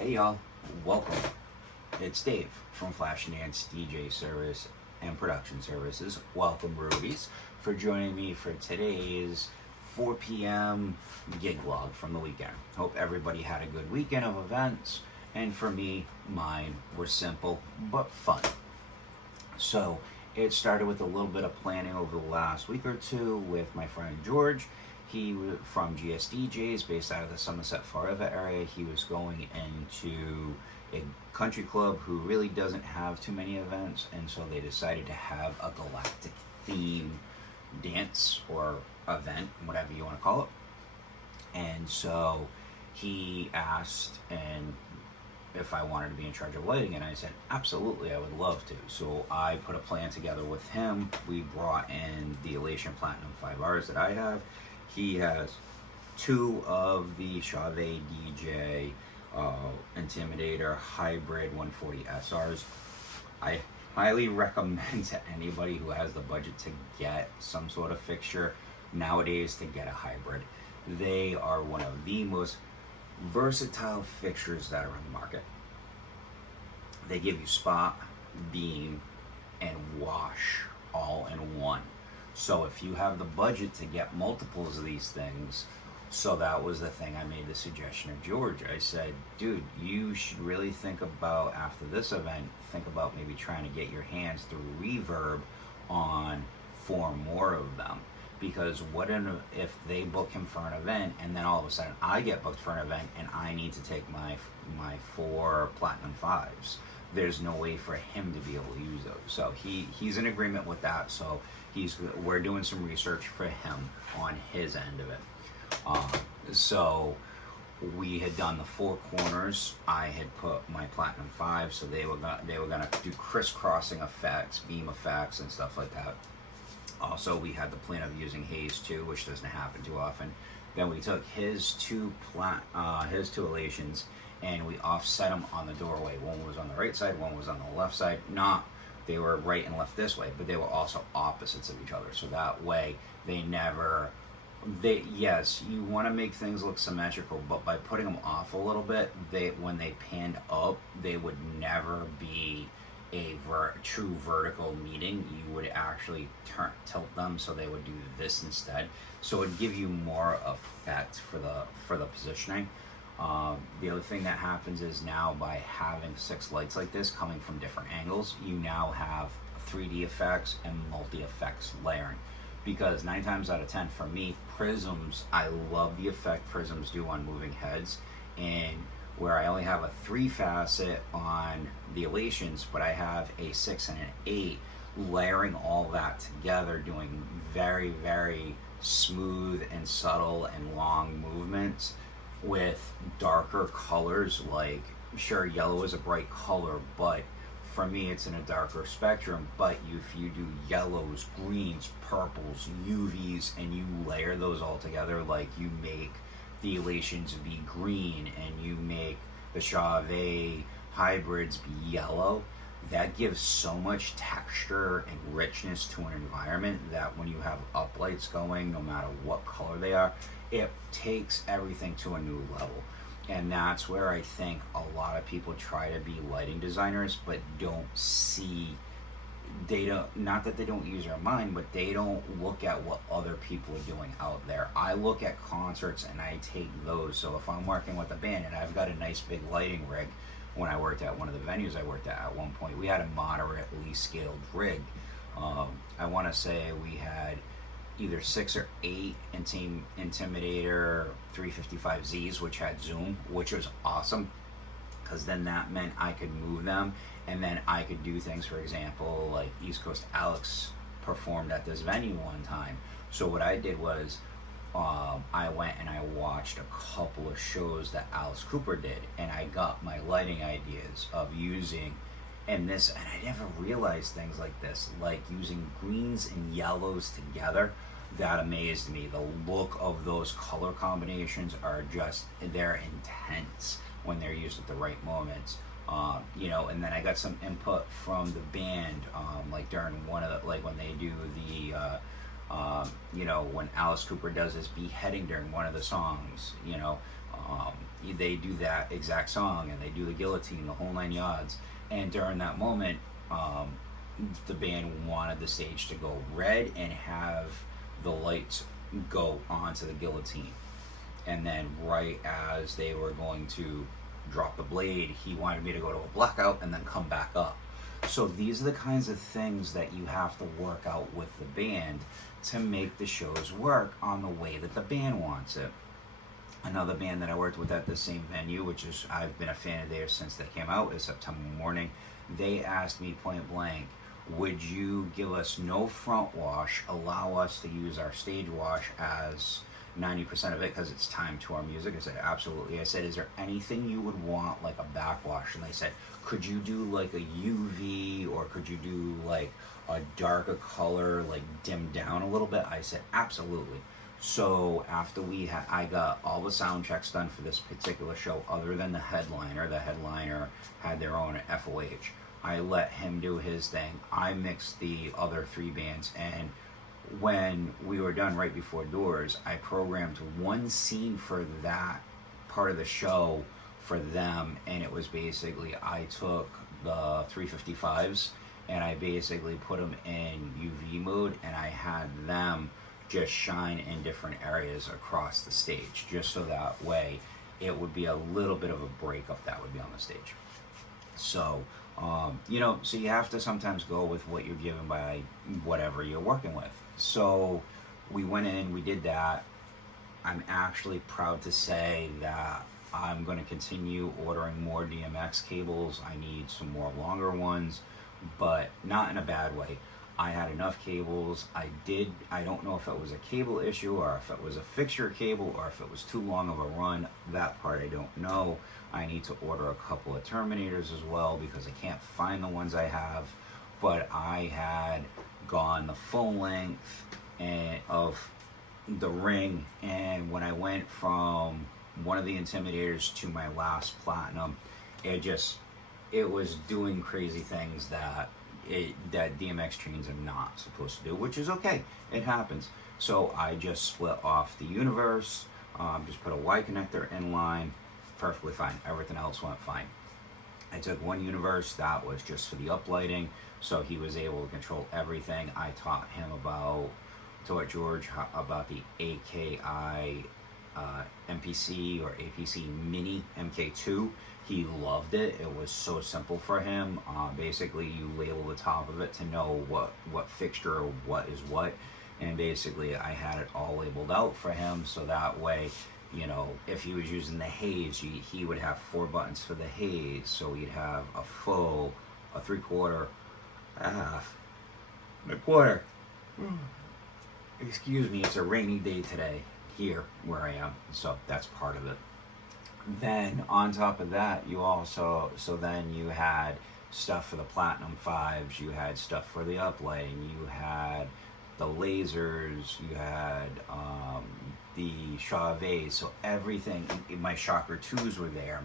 Hey y'all, welcome. It's Dave from Flash and Dance DJ Service and Production Services. Welcome, Rubies, for joining me for today's 4 p.m. gig log from the weekend. Hope everybody had a good weekend of events, and for me, mine were simple but fun. So it started with a little bit of planning over the last week or two with my friend George. He was from GSDJs based out of the Somerset Forever area. He was going into a country club who really doesn't have too many events, and so they decided to have a galactic theme dance or event, whatever you want to call it. And so he asked and if I wanted to be in charge of lighting, and I said absolutely, I would love to. So I put a plan together with him. We brought in the Elation Platinum 5Rs that I have. He has two of the Chauvet DJ Intimidator Hybrid 140 SRs. I highly recommend to anybody who has the budget to get some sort of fixture nowadays to get a hybrid. They are one of the most versatile fixtures that are on the market. They give you spot, beam, and wash all in one. So if you have the budget to get multiples of these things, so that was the thing I made the suggestion of George. I said, dude, you should really think about, after this event, think about maybe trying to get your hands through Reverb on 4 more of them. Because what if they book him for an event and then all of a sudden I get booked for an event and I need to take my 4 Platinum 5s? There's no way for him to be able to use those. So he's in agreement with that. So we're doing some research for him on his end of it. So we had done the 4 corners. I had put my Platinum 5, so they were gonna do crisscrossing effects, beam effects, and stuff like that. Also, we had the plan of using haze too, which doesn't happen too often. Then we took his two elations and we offset them on the doorway. One was on the right side, one was on the left side. They were right and left this way, but they were also opposites of each other. So that way, yes, you want to make things look symmetrical, but by putting them off a little bit, when they panned up, they would never be a true vertical meeting. You would actually tilt them so they would do this instead. So it would give you more effect for the positioning. The other thing that happens is now by having 6 lights like this coming from different angles, you now have 3D effects and multi-effects layering. Because 9 times out of 10 for me, prisms, I love the effect prisms do on moving heads, and where I only have a 3 facet on the elations, but I have a 6 and an 8, layering all that together, doing very, very smooth and subtle and long movements with darker colors. Like, sure, yellow is a bright color, but for me it's in a darker spectrum. But if you do yellows, greens, purples, UVs, and you layer those all together, like you make the elations be green and you make the Chauvet hybrids be yellow, that gives so much texture and richness to an environment that when you have uplights going, no matter what color they are, it takes everything to a new level. And that's where I think a lot of people try to be lighting designers, but don't see, not that they don't use their mind, but they don't look at what other people are doing out there. I look at concerts and I take those. So if I'm working with a band and I've got a nice big lighting rig, when I worked at one of the venues I worked at one point, we had a moderately scaled rig. I want to say we had either 6 or 8 Intimidator 355Zs, which had zoom, which was awesome, because then that meant I could move them, and then I could do things. For example, like East Coast Alex performed at this venue one time. So what I did was I went and I watched a couple of shows that Alice Cooper did, and I got my lighting ideas of using and I never realized things like this, like using greens and yellows together. That amazed me. The look of those color combinations they're intense when they're used at the right moments. And then I got some input from the band, like during one of the, like when they do the when Alice Cooper does his beheading during one of the songs, They do that exact song, and they do the guillotine, the whole 9 yards. And during that moment, the band wanted the stage to go red and have the lights go onto the guillotine. And then right as they were going to drop the blade, he wanted me to go to a blackout and then come back up. So these are the kinds of things that you have to work out with the band to make the shows work on the way that the band wants it. Another band that I worked with at the same venue, which is I've been a fan of theirs since they came out, is September Morning. They asked me point blank, would you give us no front wash, allow us to use our stage wash as 90% of it because it's timed to our music? I said, absolutely. I said, is there anything you would want like a backwash? And they said, could you do like a UV, or could you do like a darker color, like dimmed down a little bit? I said, absolutely. So after I got all the sound checks done for this particular show, other than the headliner. The headliner had their own FOH. I let him do his thing. I mixed the other 3 bands, and when we were done right before doors, I programmed one scene for that part of the show for them, and it was basically I took the 355s and I basically put them in UV mode, and I had them just shine in different areas across the stage, just so that way it would be a little bit of a breakup that would be on the stage. So so you have to sometimes go with what you're given by whatever you're working with. So we went in, we did that. I'm actually proud to say that I'm going to continue ordering more DMX cables. I need some more longer ones, but not in a bad way. I had enough cables. I don't know if it was a cable issue, or if it was a fixture cable, or if it was too long of a run. That part I don't know. I need to order a couple of terminators as well, because I can't find the ones I have. But I had gone the full length of the ring, and when I went from one of the intimidators to my last platinum, it was doing crazy things that DMX trains are not supposed to do, which is okay. It happens. So I just split off the universe, just put a Y connector in line, perfectly fine. Everything else went fine. I took one universe that was just for the uplighting, so he was able to control everything. I taught George about the AKI MPC or APC Mini MK2. He loved it. It was so simple for him. Basically, you label the top of it to know what fixture or what is what. And basically, I had it all labeled out for him, so that way, if he was using the haze, he would have 4 buttons for the haze. So he'd have a full, a 3/4, a half, and a quarter. Excuse me, it's a rainy day today here where I am, so that's part of it. Then on top of that, then you had stuff for the Platinum 5s, you had stuff for the uplighting, you had the lasers, you had the Chauvet, so everything, my Shocker 2s were there,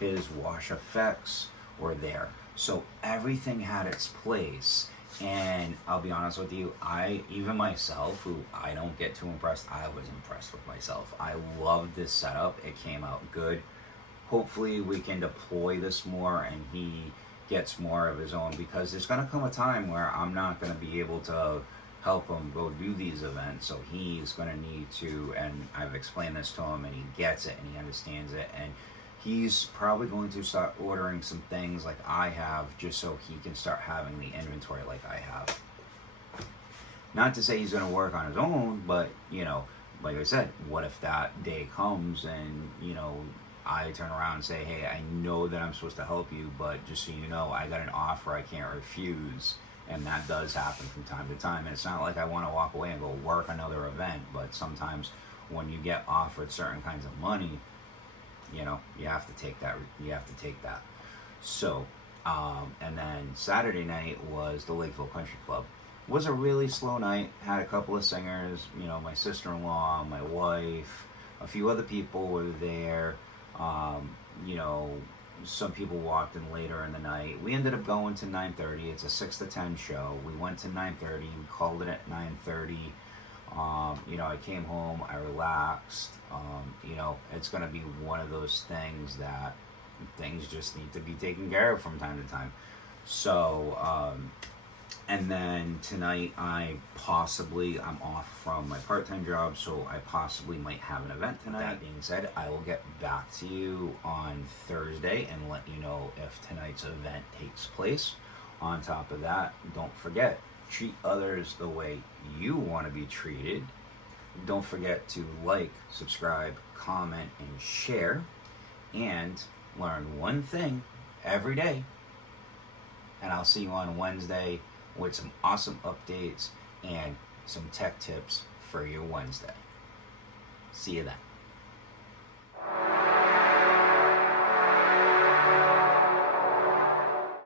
his Wash Effects were there, so everything had its place. And I'll be honest with you, even myself, who I don't get too impressed, I was impressed with myself. I loved this setup. It came out good. Hopefully we can deploy this more and he gets more of his own, because there's going to come a time where I'm not going to be able to help him go do these events. So he's going to need to, and I've explained this to him and he gets it and he understands it, and he's probably going to start ordering some things like I have, just so he can start having the inventory like I have. Not to say he's going to work on his own, but, like I said, what if that day comes and, I turn around and say, hey, I know that I'm supposed to help you, but just so you know, I got an offer I can't refuse. And that does happen from time to time. And it's not like I want to walk away and go work another event, but sometimes when you get offered certain kinds of money, you have to take that. So, and then Saturday night was the Lakeville Country Club. It was a really slow night. Had a couple of singers, my sister-in-law, my wife, a few other people were there. Some people walked in later in the night. We ended up going to 9:30. It's a 6 to 10 show. We went to 9:30. We called it at 9:30. You know, I came home, I relaxed. You know, it's going to be one of those things that things just need to be taken care of from time to time. So, and then tonight I'm off from my part-time job, so I possibly might have an event tonight. That being said, I will get back to you on Thursday and let you know if tonight's event takes place. On top of that, don't forget, treat others the way you want to be treated. Don't forget to like, subscribe, comment, and share, and learn one thing every day. And I'll see you on Wednesday with some awesome updates and some tech tips for your Wednesday. See you then.